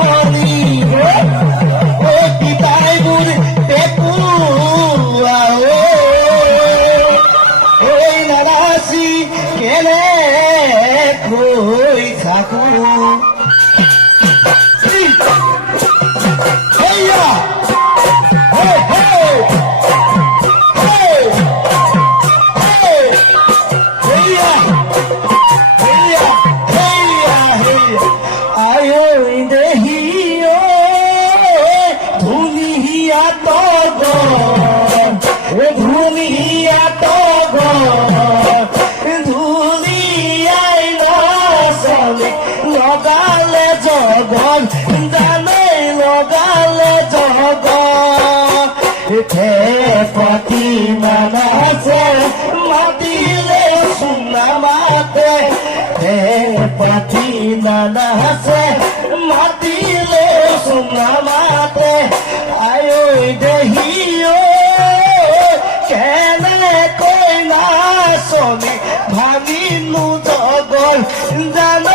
মনি ও পিতাই বুড়ি পেপুয়া ওই নারাসি কেনে কই থাকু হেয়া হে হে লগালে জগন জানে লগালে জগন পতি মানাছে মাতিলে শুনা মাতে পতি মানাছে মাতিলে শুনা মাতে আয়ো দেহিও কেনে কই না শনি ভাঙিনু জগন জানা